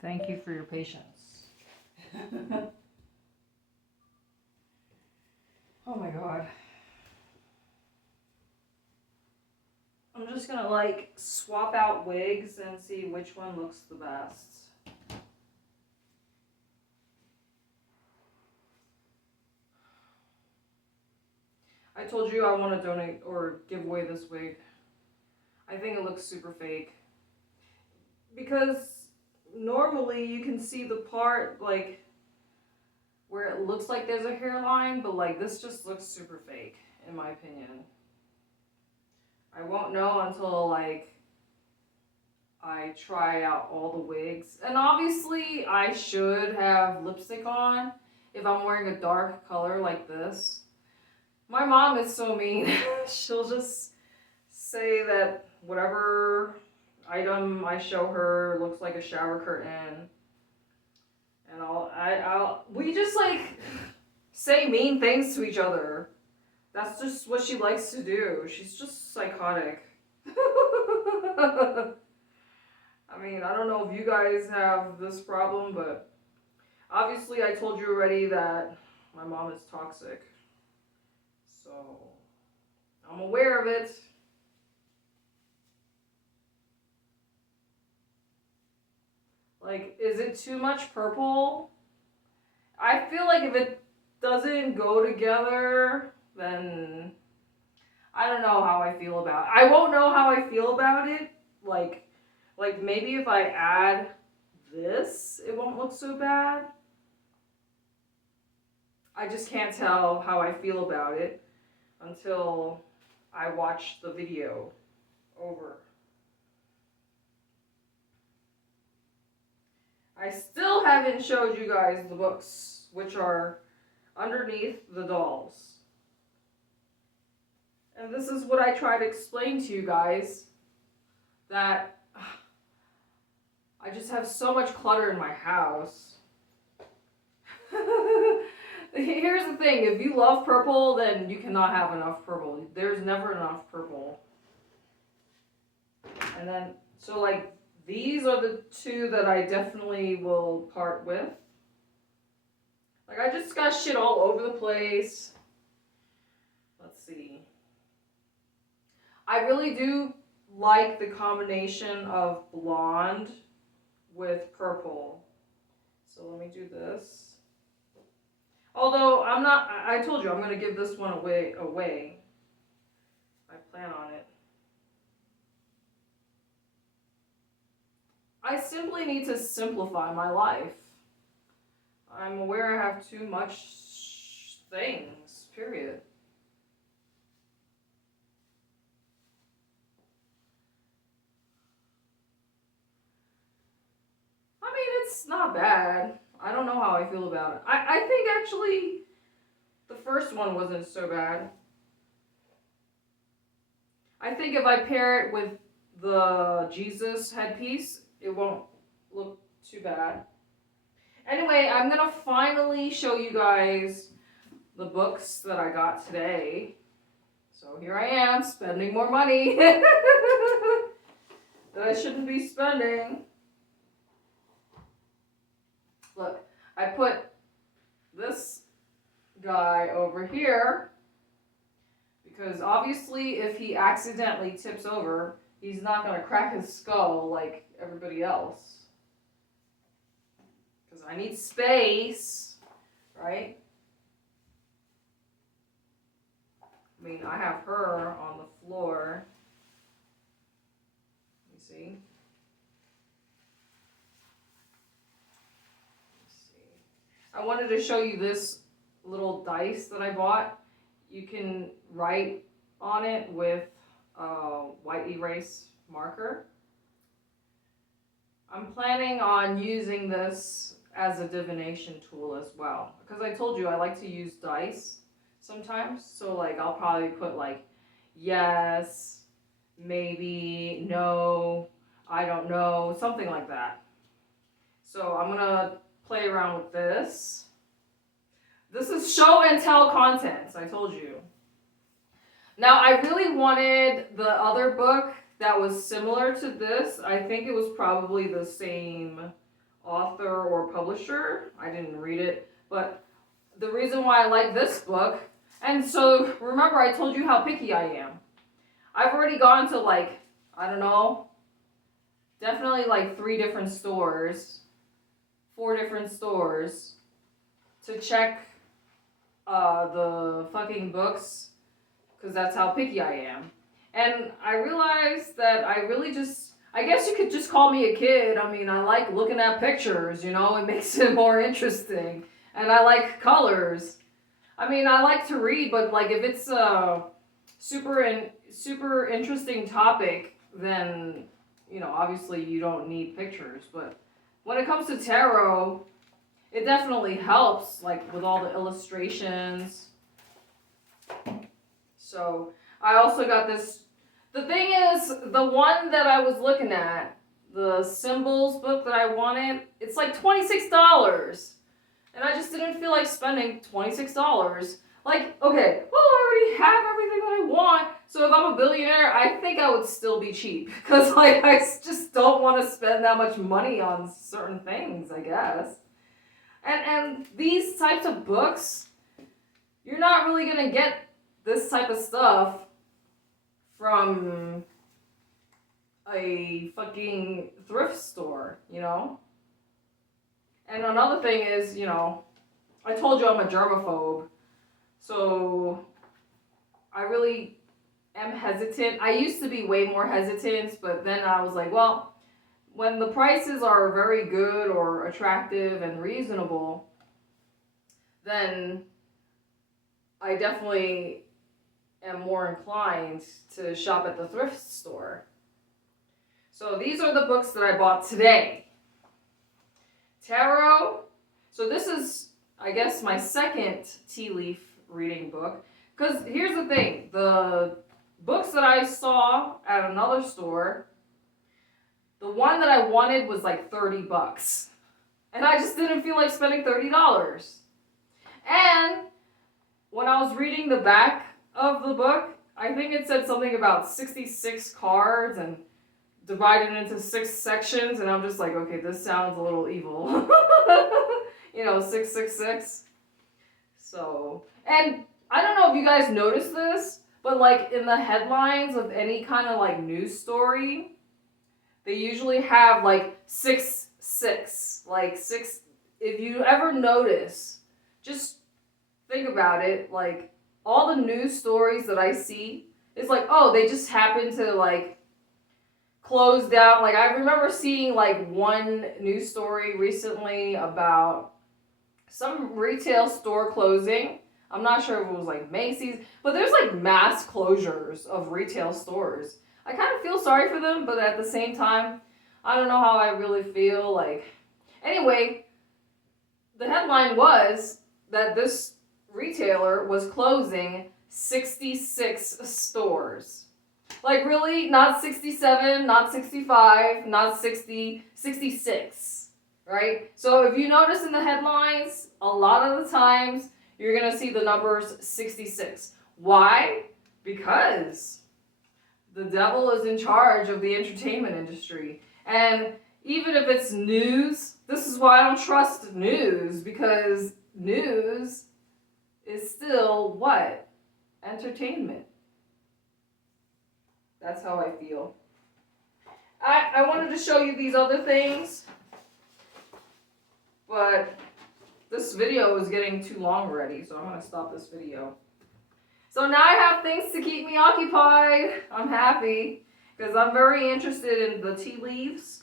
Thank you for your patience. Oh my god. I'm just gonna like swap out wigs and see which one looks the best. I told you I want to donate or give away this wig. I think it looks super fake. Because normally you can see the part like where it looks like there's a hairline, but like this just looks super fake in my opinion. I won't know until like I try out all the wigs. And obviously I should have lipstick on if I'm wearing a dark color like this. My mom is so mean. She'll just say that whatever item I show her looks like a shower curtain. And we just like say mean things to each other. That's just what she likes to do. She's just psychotic. I mean, I don't know if you guys have this problem, but obviously I told you already that my mom is toxic. So, I'm aware of it. Like, is it too much purple? I feel like if it doesn't go together, then I don't know how I feel about it. I won't know how I feel about it. Like maybe if I add this, it won't look so bad. I just can't tell how I feel about it until I watch the video over. I still haven't showed you guys the books, which are underneath the dolls. And this is what I try to explain to you guys, that I just have so much clutter in my house. Here's the thing, if you love purple, then you cannot have enough purple. There's never enough purple. And then, so like, these are the two that I definitely will part with. Like, I just got shit all over the place. Let's see. I really do like the combination of blonde with purple. So let me do this. Although I told you I'm going to give this one away. I plan on it. I simply need to simplify my life. I'm aware I have too much things, period. I mean, it's not bad. I don't know how I feel about it. I think actually the first one wasn't so bad. I think if I pair it with the Jesus headpiece, it won't look too bad. Anyway, I'm going to finally show you guys the books that I got today. So here I am, spending more money that I shouldn't be spending. Look, I put this guy over here because obviously if he accidentally tips over, he's not going to crack his skull like everybody else. Because I need space, right? I mean, I have her on the floor. You see? I wanted to show you this little dice that I bought. You can write on it with a white erase marker. I'm planning on using this as a divination tool as well. Because I told you I like to use dice sometimes. So like I'll probably put like yes, maybe, no, I don't know, something like that. So I'm going to play around with this. This is show and tell content, I told you. Now, I really wanted the other book that was similar to this. I think it was probably the same author or publisher. I didn't read it, but the reason why I like this book, and so remember I told you how picky I am. I've already gone to like, I don't know, definitely like 4 different stores to check the fucking books, because that's how picky I am. And I realized that I really just, I guess you could just call me a kid. I mean, I like looking at pictures, you know, it makes it more interesting. And I like colors. I mean, I like to read, but like if it's a super interesting topic, then, you know, obviously you don't need pictures. But when it comes to tarot, it definitely helps, like with all the illustrations. So I also got this. The thing is, the one that I was looking at, the symbols book that I wanted, it's like $26. And I just didn't feel like spending $26. Like, okay, well, I already have everything that I want. So if I'm a billionaire, I think I would still be cheap. Because, like, I just don't want to spend that much money on certain things, I guess. And these types of books, you're not really going to get this type of stuff from a fucking thrift store, you know? And another thing is, you know, I told you I'm a germaphobe, so I really am hesitant. I used to be way more hesitant, but then I was like, well, when the prices are very good or attractive and reasonable, then I definitely am more inclined to shop at the thrift store. So these are the books that I bought today. Tarot. So this is, I guess, my second tea leaf reading book. Because here's the thing. The books that I saw at another store, the one that I wanted was like $30. And I just didn't feel like spending $30. And when I was reading the back of the book, I think it said something about 66 cards and divided into 6 sections, and I'm just like, okay, this sounds a little evil. You know, 666. So, and I don't know if you guys noticed this, but like in the headlines of any kind of like news story, they usually have like 666. Like 6, if you ever notice, just think about it, like all the news stories that I see, it's like, oh, they just happen to like closed down. Like I remember seeing like one news story recently about some retail store closing. I'm not sure if it was like Macy's, but there's like mass closures of retail stores. I kind of feel sorry for them, but at the same time, I don't know how I really feel. Like, anyway, the headline was that this retailer was closing 66 stores. Like, really? Not 67, not 65, not 60, 66, right? So if you notice in the headlines, a lot of the times, you're going to see the numbers 66. Why? Because the devil is in charge of the entertainment industry. And even if it's news, this is why I don't trust news, because news is still what? Entertainment. That's how I feel. I wanted to show you these other things, but this video is getting too long already, so I'm going to stop this video. So now I have things to keep me occupied. I'm happy, because I'm very interested in the tea leaves,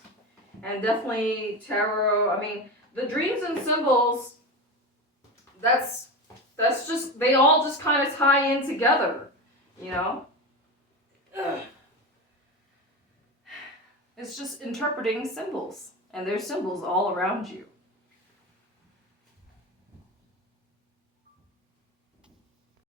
and definitely tarot. I mean, the dreams and symbols, that's just, they all just kind of tie in together, you know? Ugh. It's just interpreting symbols, and there's symbols all around you.